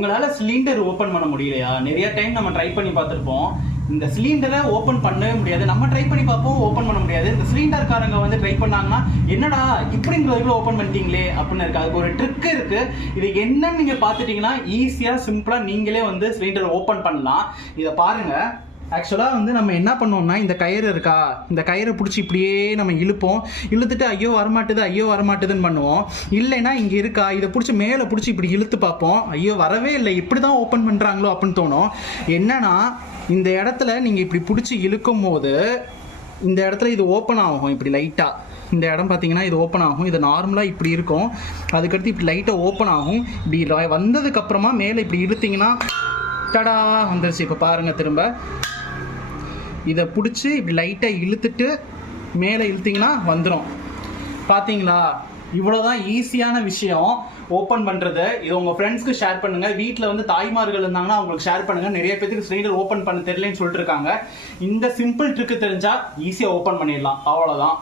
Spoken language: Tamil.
உங்களால சிலிண்டர் ஓபன் பண்ண முடியலையா? நிறைய டைம் நம்ம ட்ரை பண்ணி பார்த்துருப்போம். இந்த சிலிண்டரை ஓபன் பண்ணவே முடியாது. நம்ம ட்ரை பண்ணி பார்ப்போம், ஓபன் பண்ண முடியாது. இந்த சிலிண்டர்காரங்க வந்து ட்ரை பண்ணாங்கன்னா, என்னடா இப்படிங்கிறதுக்குள்ள ஓபன் பண்ணிட்டீங்களே அப்படின்னு இருக்கு. அதுக்கு ஒரு ட்ரிக் இருக்கு. இது என்னன்னு நீங்க பார்த்துட்டீங்கன்னா ஈஸியா சிம்பிளா நீங்களே வந்து சிலிண்டர் ஓபன் பண்ணலாம். இதை பாருங்க. ஆக்சுவலாக வந்து நம்ம என்ன பண்ணுவோம்னா, இந்த கயிறு இருக்கா, இந்த கயிறை பிடிச்சி இப்படியே நம்ம இழுத்துட்டு ஐயோ வரமாட்டுதுன்னு பண்ணுவோம். இல்லைன்னா இங்கே இருக்கா, இதை பிடிச்சி மேலே பிடிச்சி இப்படி இழுத்து பார்ப்போம். ஐயோ வரவே இல்லை, இப்படி தான் ஓப்பன் பண்ணுறாங்களோ அப்படின்னு தோணும். என்னன்னா இந்த இடத்துல நீங்கள் இப்படி பிடிச்சி இழுக்கும் போது இந்த இடத்துல இது ஓப்பன் ஆகும். இப்படி லைட்டாக இந்த இடம் பார்த்தீங்கன்னா இது ஓப்பன் ஆகும். இது நார்மலாக இப்படி இருக்கும். அதுக்கடுத்து இப்படி லைட்டாக ஓப்பன் ஆகும். இப்படி வந்ததுக்கப்புறமா மேலே இப்படி இழுத்திங்கன்னா டடா வந்துருச்சு. இப்போ பாருங்கள், திரும்ப இதை பிடிச்சி இப்படி லைட்டாக இழுத்துட்டு மேலே இழுத்திங்கன்னா வந்துடும். பார்த்தீங்களா? இவ்வளோதான் ஈஸியான விஷயம் ஓப்பன் பண்ணுறது. இது உங்கள் ஃப்ரெண்ட்ஸ்க்கு ஷேர் பண்ணுங்கள். வீட்டில் வந்து தாய்மார்கள் இருந்தாங்கன்னா அவங்களுக்கு ஷேர் பண்ணுங்கள். நிறைய பேருக்கு சிலிண்டர் ஓப்பன் பண்ண தெரியலன்னு சொல்லிட்டு இருக்காங்க. இந்த சிம்பிள் ட்ரிக்கு தெரிஞ்சால் ஈஸியாக ஓப்பன் பண்ணிடலாம். அவ்வளோதான்.